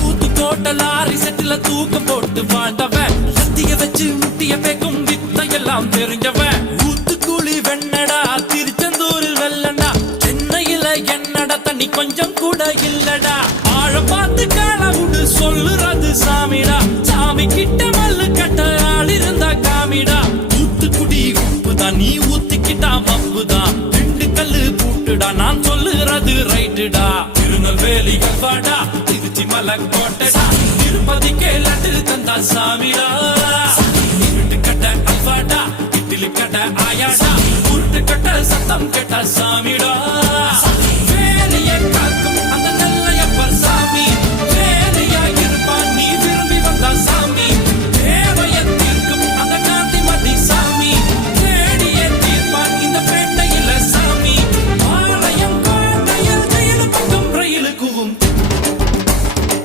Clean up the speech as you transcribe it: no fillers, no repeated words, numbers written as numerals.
ஊத்து தோட்ட லாரி செட்டில தூக்கம் போட்டு வாழ்ந்தவன் சத்திய வச்சு முட்டிய பேக்கும் வித்தையெல்லாம் தெரிஞ்சவன் ஊத்துக்குழி வெண்ணடா திருச்செந்தூரில் வெள்ளடா சென்னையில என்னடா தண்ணி கொஞ்சம் கூட இல்லடா ஆழம் பார்த்து காலவுடு சொல்லுறது சாமிடா சாமி கிட்ட மல்லு கட்ட ஆள் இருந்தா காமிடா ஊத்துக்குடி உப்புதான் நீ ஊத்திக்கிட்டா மப்புதான் ரெண்டு கல்லு பூட்டுடா நான் சொல்லுறது ரைட்டுடா திருநெல்வேலி கல்வாடா திருச்சி மலக்கோட்டடா திருப்பதிக்கே லட்டு தந்தா சாமிடா இருட்டு கட்ட அல்வாடா இட்லி கட்ட ஆயாடா உருட்டு கட்ட சத்தம் கெட்ட சாமிடா